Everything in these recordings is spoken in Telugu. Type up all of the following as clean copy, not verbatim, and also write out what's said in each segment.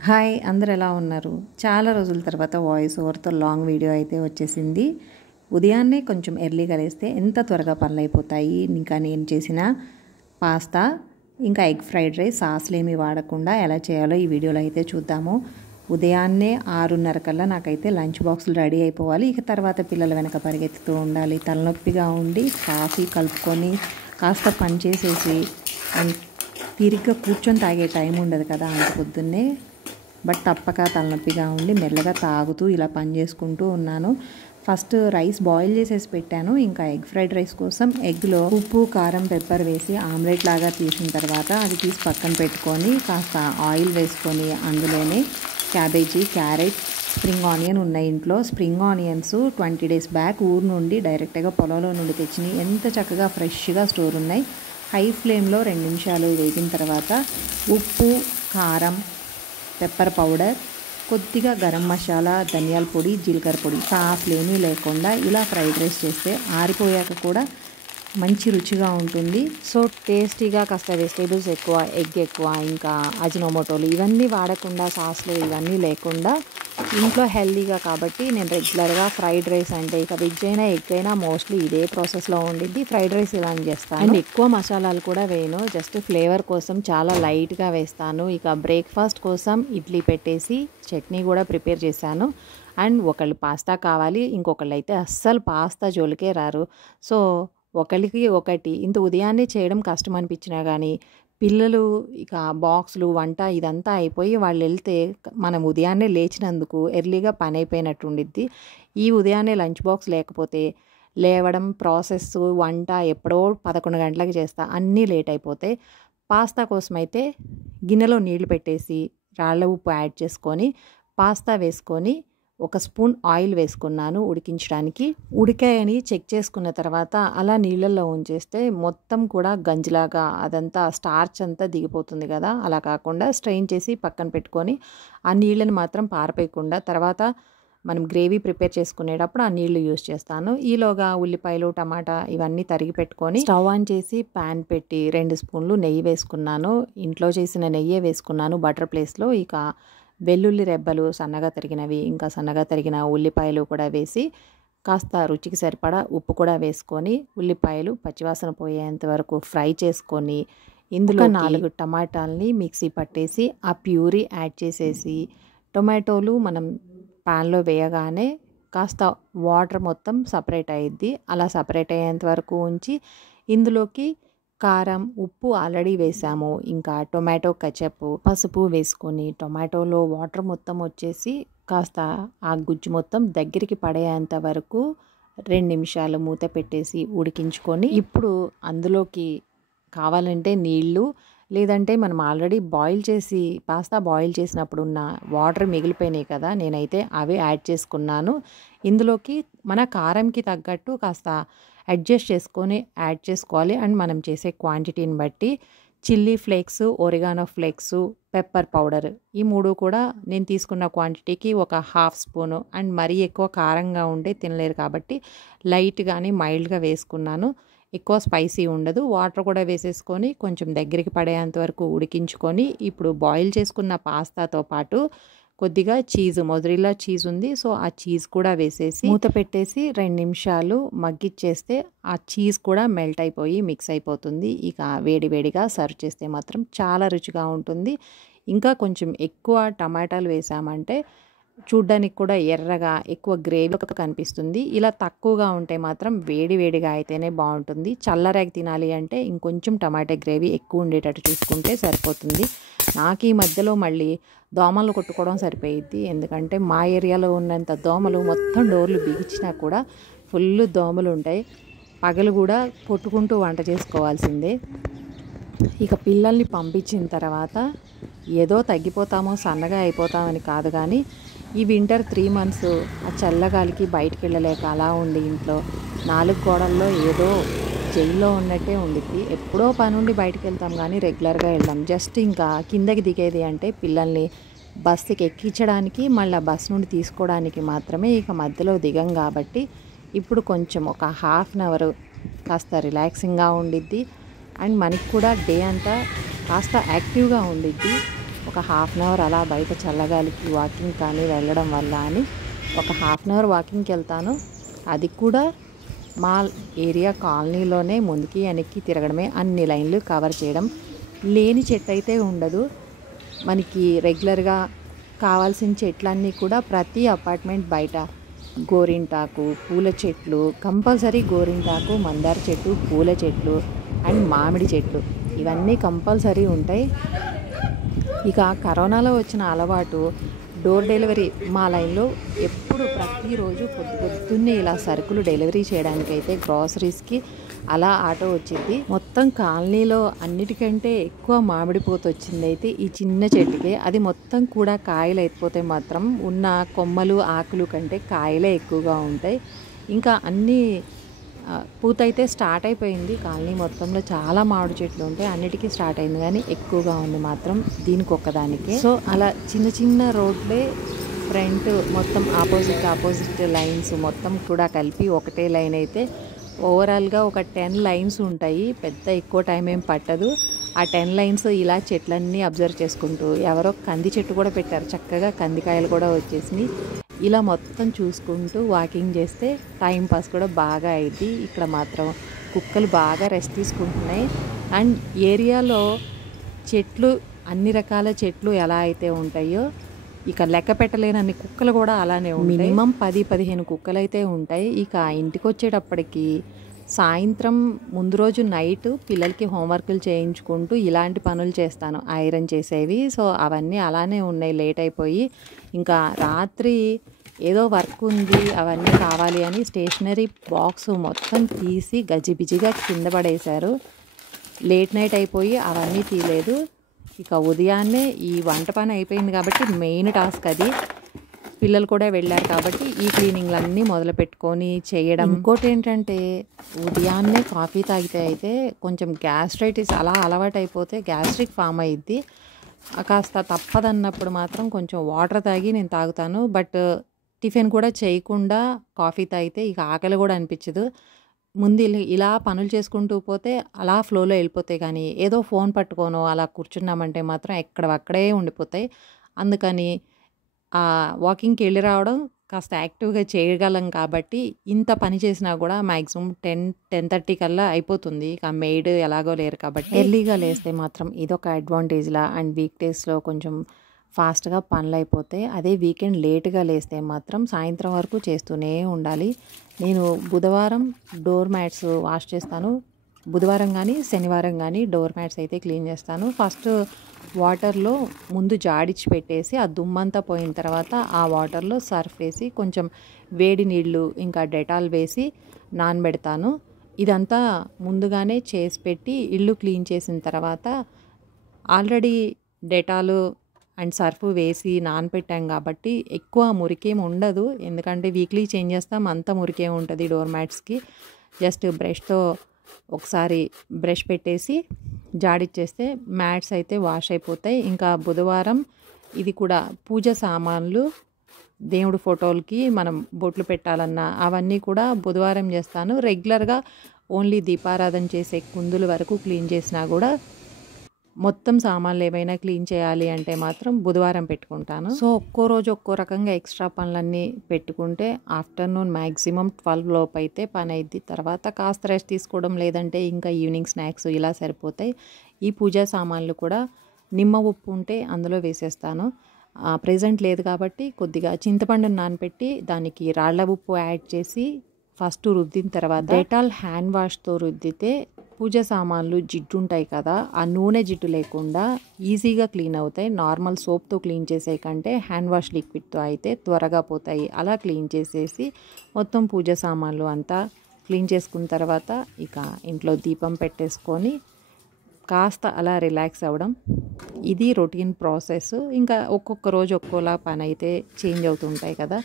హాయ్ అందరు ఎలా ఉన్నారు? చాలా రోజుల తర్వాత వాయిస్ ఓవర్తో లాంగ్ వీడియో అయితే వచ్చేసింది. ఉదయాన్నే కొంచెం ఎర్లీగా లేస్తే ఎంత త్వరగా పనులైపోతాయి. ఇంకా నేను చేసిన పాస్తా ఇంకా ఎగ్ ఫ్రైడ్ రైస్ సాస్లేమి వాడకుండా ఎలా చేయాలో ఈ వీడియోలో అయితే చూద్దాము. ఉదయాన్నే 6:30 కల్లా నాకైతే లంచ్ బాక్సులు రెడీ అయిపోవాలి. ఇక తర్వాత పిల్లల వెనక పరిగెత్తుతూ ఉండాలి. తలనొప్పిగా ఉండి కాఫీ కలుపుకొని కాస్త పని చేసేసి తీరిగ్గా కూర్చొని తాగే టైం ఉండదు కదా అంత పొద్దున్నే. బట్ తప్పక తలనొప్పిగా ఉండి మెల్లగా తాగుతూ ఇలా పని చేసుకుంటూ ఉన్నాను. ఫస్ట్ రైస్ బాయిల్ చేసేసి పెట్టాను. ఇంకా ఎగ్ ఫ్రైడ్ రైస్ కోసం ఎగ్లో ఉప్పు కారం పెప్పర్ వేసి ఆమ్లెట్ లాగా తీసిన తర్వాత అది తీసి పక్కన పెట్టుకొని కాస్త ఆయిల్ వేసుకొని అందులోనే క్యాబేజీ, క్యారెట్, స్ప్రింగ్ ఆనియన్ ఉన్నాయి ఇంట్లో. స్ప్రింగ్ ఆనియన్స్ 20 days బ్యాక్ ఊరు నుండి డైరెక్ట్గా పొలంలో నుండి తెచ్చినాయి. ఎంత చక్కగా ఫ్రెష్గా స్టోర్ ఉన్నాయి. హై ఫ్లేమ్లో 2 నిమిషాలు వేగిన తర్వాత ఉప్పు, కారం, పెప్పర్ పౌడర్, కొద్దిగా గరం మసాలా, ధనియాల పొడి, జీలకర్ర పొడి, సాస్లేమీ లేకుండా ఇలా ఫ్రైడ్ రైస్ చేస్తే ఆరిపోయాక కూడా మంచి రుచిగా ఉంటుంది. సో టేస్టీగా కాస్త వెజిటేబుల్స్ ఎక్కువ, ఎగ్ ఎక్కువ, ఇంకా అజినోమోటోలు ఇవన్నీ వాడకుండా, సాస్లు ఇవన్నీ లేకుండా ఇంట్లో హెల్తీగా కాబట్టి నేను రెగ్యులర్గా ఫ్రైడ్ రైస్ అంటే ఇక వెజ్ అయినా ఎగ్ అయినా మోస్ట్లీ ఇదే ప్రాసెస్లో ఉండిద్ది. ఫ్రైడ్ రైస్ ఇలా చేస్తాను. అండ్ ఎక్కువ మసాలాలు కూడా వేయను, జస్ట్ ఫ్లేవర్ కోసం చాలా లైట్గా వేస్తాను. ఇక బ్రేక్ఫాస్ట్ కోసం ఇడ్లీ పెట్టేసి చట్నీ కూడా ప్రిపేర్ చేశాను. అండ్ ఒకళ్ళు పాస్తా కావాలి, ఇంకొకళ్ళు అయితే అస్సలు పాస్తా జోలికే రారు. సో ఒకరికి ఒకటి ఇంత ఉదయాన్నే చేయడం కష్టం అనిపించినా కానీ పిల్లలు ఇక బాక్సులు వంట ఇదంతా అయిపోయి వాళ్ళు వెళ్తే మనం ఉదయాన్నే లేచినందుకు ఎర్లీగా పని అయిపోయినట్టు ఉండిద్ది. ఈ ఉదయాన్నే లంచ్ బాక్స్ లేకపోతే లేవడం ప్రాసెస్ వంట ఎప్పుడో 11 గంటలకు చేస్తా, అన్నీ లేట్ అయిపోతాయి. పాస్తా కోసం అయితే గిన్నెలో నీళ్లు పెట్టేసి రాళ్ళ ఉప్పు యాడ్ చేసుకొని పాస్తా వేసుకొని 1 స్పూన్ ఆయిల్ వేసుకున్నాను ఉడికించడానికి. ఉడికాయని చెక్ చేసుకున్న తర్వాత అలా నీళ్ళల్లో ఉంచేస్తే మొత్తం కూడా గంజిలాగా అదంతా స్టార్చ్ అంతా దిగిపోతుంది కదా. అలా కాకుండా స్ట్రెయిన్ చేసి పక్కన పెట్టుకొని ఆ నీళ్ళని మాత్రం పారపేయకుండా తర్వాత మనం గ్రేవీ ప్రిపేర్ చేసుకునేటప్పుడు ఆ నీళ్లు యూజ్ చేస్తాను. ఈలోగా ఉల్లిపాయలు, టమాటా ఇవన్నీ తరిగి పెట్టుకొని స్టవ్ ఆన్ చేసి ప్యాన్ పెట్టి 2 స్పూన్లు నెయ్యి వేసుకున్నాను. ఇంట్లో చేసిన నెయ్యే వేసుకున్నాను బటర్ ప్లేస్లో. ఇక వెల్లుల్లి రెబ్బలు సన్నగా తరిగినవి, ఇంకా సన్నగా తరిగిన ఉల్లిపాయలు కూడా వేసి కాస్త రుచికి సరిపడా ఉప్పు కూడా వేసుకొని ఉల్లిపాయలు పచ్చివాసన పోయేంత వరకు ఫ్రై చేసుకొని ఇందులో 4 టమాటాలని మిక్సీ పట్టేసి ఆ ప్యూరీ యాడ్ చేసేసి టొమాటోలు మనం ప్యాన్లో వేయగానే కాస్త వాటర్ మొత్తం సపరేట్ అయ్యిద్ది. అలా సపరేట్ అయ్యేంత వరకు ఉంచి ఇందులోకి కారం, ఉప్పు ఆల్రెడీ వేసాము, ఇంకా టొమాటో కచప్, పసుపు వేసుకొని టొమాటోలో వాటర్ మొత్తం వచ్చేసి కాస్త ఆ గుజ్జు మొత్తం దగ్గరికి పడేంత వరకు 2 నిమిషాలు మూత పెట్టేసి ఉడికించుకొని ఇప్పుడు అందులోకి కావాలంటే నీళ్ళు, లేదంటే మనం ఆల్రెడీ బాయిల్ చేసి పాస్తా బాయిల్ చేసినప్పుడు ఉన్న వాటర్ మిగిలిపోయినాయి కదా, నేనైతే అవి యాడ్ చేసుకున్నాను. ఇందులోకి మన కారంకి తగ్గట్టు కాస్త అడ్జస్ట్ చేసుకొని యాడ్ చేసుకోవాలి. అండ్ మనం చేసే క్వాంటిటీని బట్టి chilli flakes, oregano flakes, pepper powder ఈ 3 కూడా నేను తీసుకున్న క్వాంటిటీకి 1/2 స్పూను. అండ్ మరీ ఎక్కువ కారంగా ఉంటే తినలేరు కాబట్టి లైట్గాని మైల్డ్గా వేసుకున్నాను. ఎక్కువ స్పైసీ ఉండదు. వాటర్ కూడా వేసేసుకొని కొంచెం దగ్గరికి పడేంత వరకు ఉడికించుకొని ఇప్పుడు బాయిల్ చేసుకున్న పాస్తాతో పాటు కొద్దిగా చీజ్, మొజరెల్లా చీజ్ ఉంది, సో ఆ చీజ్ కూడా వేసేసి మూత పెట్టేసి 2 నిమిషాలు మగ్గిచ్చేస్తే ఆ చీజ్ కూడా మెల్ట్ అయిపోయి మిక్స్ అయిపోతుంది. ఇక వేడివేడిగా సర్వ్ చేస్తే మాత్రం చాలా రుచిగా ఉంటుంది. ఇంకా కొంచెం ఎక్కువ టమాటాలు వేసామంటే చూడ్డానికి కూడా ఎర్రగా ఎక్కువ గ్రేవీగా కనిపిస్తుంది. ఇలా తక్కువగా ఉంటే మాత్రం వేడివేడిగా అయితేనే బాగుంటుంది. చల్లరాకి తినాలి అంటే ఇంకొంచెం టమాటా గ్రేవీ ఎక్కువ ఉండేటట్టు చూసుకుంటే సరిపోతుంది. నాకు ఈ మధ్యలో మళ్ళీ దోమలు కొట్టుకోవడం సరిపోయిద్ది. ఎందుకంటే మా ఏరియాలో ఉన్నంత దోమలు మొత్తం డోర్లు బిగించినా కూడా ఫుల్ దోమలు ఉంటాయి. పగలు కూడా కొట్టుకుంటూ వంట చేసుకోవాల్సిందే. ఇక పిల్లల్ని పంపించిన తర్వాత ఏదో తగ్గిపోతామో సన్నగా అయిపోతామని కాదు, కానీ ఈ వింటర్ 3 months ఆ చల్లగాలికి బయటికి వెళ్ళలేక అలా ఉండి ఇంట్లో 4 గోడల్లో ఏదో జైల్లో ఉన్నట్టే ఉండిద్ది. ఎప్పుడో పని ఉండి బయటికి వెళ్తాం కానీ రెగ్యులర్గా వెళ్ళాం. జస్ట్ ఇంకా కిందకి దిగేది అంటే పిల్లల్ని బస్సుకి ఎక్కించడానికి, మళ్ళీ బస్ నుండి తీసుకోవడానికి మాత్రమే. ఇక మధ్యలో దిగం కాబట్టి ఇప్పుడు కొంచెం ఒక 1/2 hour కాస్త రిలాక్సింగ్గా ఉండిద్ది. అండ్ మనకి కూడా డే అంతా కాస్త యాక్టివ్గా ఉండిద్ది. ఒక ఒక హాఫ్ అన్ అవర్ అలా బయట చల్లగాలికి వాకింగ్ కానీ వెళ్ళడం వల్ల అని ఒక హాఫ్ అన్ అవర్ వాకింగ్కి వెళ్తాను. అది కూడా మా ఏరియా కాలనీలోనే ముందుకి వెనక్కి తిరగడమే, అన్ని లైన్లు కవర్ చేయడం. లేని చెట్టు అయితే ఉండదు. మనకి రెగ్యులర్గా కావాల్సిన చెట్లన్నీ కూడా ప్రతి అపార్ట్మెంట్ బయట గోరింటాకు, పూల చెట్లు, కంపల్సరీ గోరింటాకు, మందార చెట్టు, పూల చెట్లు అండ్ మామిడి చెట్లు ఇవన్నీ కంపల్సరీ ఉంటాయి. ఇక కరోనాలో వచ్చిన అలవాటు డోర్ డెలివరీ మా లైన్లో ఎప్పుడు ప్రతిరోజు పొద్దున్నే ఇలా సరుకులు డెలివరీ చేయడానికైతే గ్రాసరీస్కి అలా ఆటో వచ్చింది. మొత్తం కాలనీలో అన్నిటికంటే ఎక్కువ మామిడి పూత వచ్చింది అయితే ఈ చిన్న చెట్టుకే. అది మొత్తం కూడా కాయలు అయిపోతే మాత్రం ఉన్న కొమ్మలు ఆకులు కంటే కాయలే ఎక్కువగా ఉంటాయి. ఇంకా అన్నీ పూత అయితే స్టార్ట్ అయిపోయింది. కాలనీ మొత్తంలో చాలా మామిడి చెట్లు ఉంటాయి, అన్నిటికీ స్టార్ట్ అయింది, కానీ ఎక్కువగా ఉంది మాత్రం దీనికి ఒక్కదానికి. సో అలా చిన్న చిన్న రోడ్లే ఫ్రంట్ మొత్తం ఆపోజిట్ లైన్స్ మొత్తం కూడా కలిపి ఒకటే లైన్ అయితే ఓవరాల్గా ఒక 10 లైన్స్ ఉంటాయి. పెద్ద ఎక్కువ టైం ఏం పట్టదు. ఆ 10 లైన్స్ ఇలా చెట్లన్నీ అబ్జర్వ్ చేసుకుంటూ, ఎవరో కంది చెట్టు కూడా పెట్టారు, చక్కగా కందికాయలు కూడా వచ్చేసినాయి. ఇలా మొత్తం చూసుకుంటూ వాకింగ్ చేస్తే టైం పాస్ కూడా బాగా అయింది. ఇక్కడ మాత్రం కుక్కలు బాగా రెస్ట్ తీసుకుంటున్నాయి. అండ్ ఏరియాలో చెట్లు, అన్ని రకాల చెట్లు ఎలా అయితే ఉంటాయో ఇక లెక్క పెట్టలేనన్ని కుక్కలు కూడా అలానే ఉంటాయి. మినిమం 10-15 కుక్కలు అయితే ఉంటాయి. ఇక ఇంటికి వచ్చేటప్పటికి సాయంత్రం ముందు రోజు నైట్ పిల్లలకి హోంవర్క్లు చేయించుకుంటూ ఇలాంటి పనులు చేస్తాను, ఐరన్ చేసేవి. సో అవన్నీ అలానే ఉన్నాయి, లేట్ అయిపోయి. ఇంకా రాత్రి ఏదో వర్క్ ఉంది, అవన్నీ కావాలి అని స్టేషనరీ బాక్స్ మొత్తం తీసి గజిబిజిగా కింద పడేశారు. లేట్ నైట్ అయిపోయి అవన్నీ తీయలేదు. ఇక ఉదయాన్నే ఈ వంట పని అయిపోయింది కాబట్టి మెయిన్ టాస్క్ అది. పిల్లలు కూడా వెళ్ళారు కాబట్టి ఈ క్లీనింగ్లన్నీ మొదలు పెట్టుకొని చేయడం. ఇంకోటి ఏంటంటే ఉదయాన్నే కాఫీ తాగితే అయితే కొంచెం గ్యాస్ట్రైటిస్ అలా అలవాటు అయిపోతే గ్యాస్ట్రిక్ ఫామ్ అయ్యిద్ది. కాస్త తప్పదన్నప్పుడు మాత్రం కొంచెం వాటర్ తాగి నేను తాగుతాను. బట్ టిఫిన్ కూడా చేయకుండా కాఫీ తాగితే ఇక ఆకలి కూడా అనిపించదు. ముందు ఇలా పనులు చేసుకుంటూ పోతే అలా ఫ్లోలో వెళ్ళిపోతాయి, కానీ ఏదో ఫోన్ పట్టుకోనో అలా కూర్చున్నామంటే మాత్రం ఎక్కడవక్కడే ఉండిపోతాయి. అందుకని వాకింగ్కి వెళ్ళి రావడం కాస్త యాక్టివ్గా చేయగలం కాబట్టి ఇంత పని చేసినా కూడా మ్యాక్సిమం 10-10:30 కల్లా అయిపోతుంది. ఇక మెయిడ్ ఎలాగో లేరు కాబట్టి ఎర్లీగా లేస్తే మాత్రం ఇదొక అడ్వాంటేజ్లా. అండ్ వీక్ డేస్లో కొంచెం ఫాస్ట్గా పనులు అయిపోతాయి. అదే వీకెండ్ లేట్గా లేస్తే మాత్రం సాయంత్రం వరకు చేస్తూనే ఉండాలి. నేను బుధవారం డోర్ మ్యాట్స్ వాష్ చేస్తాను. బుధవారం కానీ శనివారం కానీ డోర్ మ్యాట్స్ అయితే క్లీన్ చేస్తాను. ఫస్ట్ వాటర్లో ముందు జాడిచ్చి పెట్టేసి ఆ దుమ్మంతా పోయిన తర్వాత ఆ వాటర్లో సర్ఫ్ వేసి కొంచెం వేడి నీళ్ళు ఇంకా డెటాల్ వేసి నానబెడతాను. ఇదంతా ముందుగానే చేసి పెట్టి ఇల్లు క్లీన్ చేసిన తర్వాత ఆల్రెడీ డెటాలు అండ్ సర్ఫ్ వేసి నానపెట్టాం కాబట్టి ఎక్కువ మురికేం ఉండదు. ఎందుకంటే వీక్లీ చేంజ్ చేస్తాం, అంత మురికే ఉంటుంది డోర్ మ్యాట్స్కి. జస్ట్ బ్రష్తో ఒకసారి బ్రష్ పెట్టేసి జాడిచ్చేస్తే మ్యాట్స్ అయితే వాష్ అయిపోతాయి. ఇంకా బుధవారం ఇది కూడా పూజ సామాన్లు, దేవుడి ఫోటోలకి మనం బొట్లు పెట్టాలన్నా అవన్నీ కూడా బుధవారం చేస్తాను. రెగ్యులర్గా ఓన్లీ దీపారాధన చేసే కుందుల వరకు క్లీన్ చేసినా కూడా మొత్తం సామాన్లు ఏమైనా క్లీన్ చేయాలి అంటే మాత్రం బుధవారం పెట్టుకుంటాను. సో ఒక్కో రోజు ఒక్కో రకంగా ఎక్స్ట్రా పనులన్నీ పెట్టుకుంటే ఆఫ్టర్నూన్ మ్యాక్సిమం 12 లోపు అయితే పని అయింది. తర్వాత కాస్త రెస్ట్ తీసుకోవడం, లేదంటే ఇంకా ఈవినింగ్ స్నాక్స్ ఇలా సరిపోతాయి. ఈ పూజా సామాన్లు కూడా నిమ్మ ఉప్పు ఉంటే అందులో వేసేస్తాను. ప్రెజెంట్ లేదు కాబట్టి కొద్దిగా చింతపండుని నానపెట్టి దానికి రాళ్ల ఉప్పు యాడ్ చేసి ఫస్ట్ రుద్దిన తర్వాత డెటాల్ హ్యాండ్ వాష్తో రుద్దితే పూజ సామాన్లు జిడ్డు ఉంటాయి కదా, ఆ నూనె జిడ్డు లేకుండా ఈజీగా క్లీన్ అవుతాయి. నార్మల్ సోప్తో క్లీన్ చేసే కంటే హ్యాండ్ వాష్ లిక్విడ్తో అయితే త్వరగా పోతాయి. అలా క్లీన్ చేసేసి మొత్తం పూజ సామాన్లు అంతా క్లీన్ చేసుకున్న తర్వాత ఇక ఇంట్లో దీపం పెట్టేసుకొని కాస్త అలా రిలాక్స్ అవ్వడం. ఇది రొటీన్ ప్రాసెస్. ఇంకా ఒక్కొక్క రోజు ఒక్కోలా పని అయితే చేంజ్ అవుతుంటాయి కదా.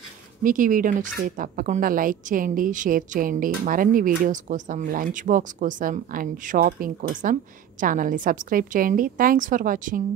మీకు ఈ వీడియో నచ్చితే తప్పకుండా లైక్ చేయండి, షేర్ చేయండి. మరిన్ని వీడియోస్ కోసం, లంచ్ బాక్స్ కోసం అండ్ షాపింగ్ కోసం ఛానల్ని సబ్స్క్రైబ్ చేయండి. Thanks for watching.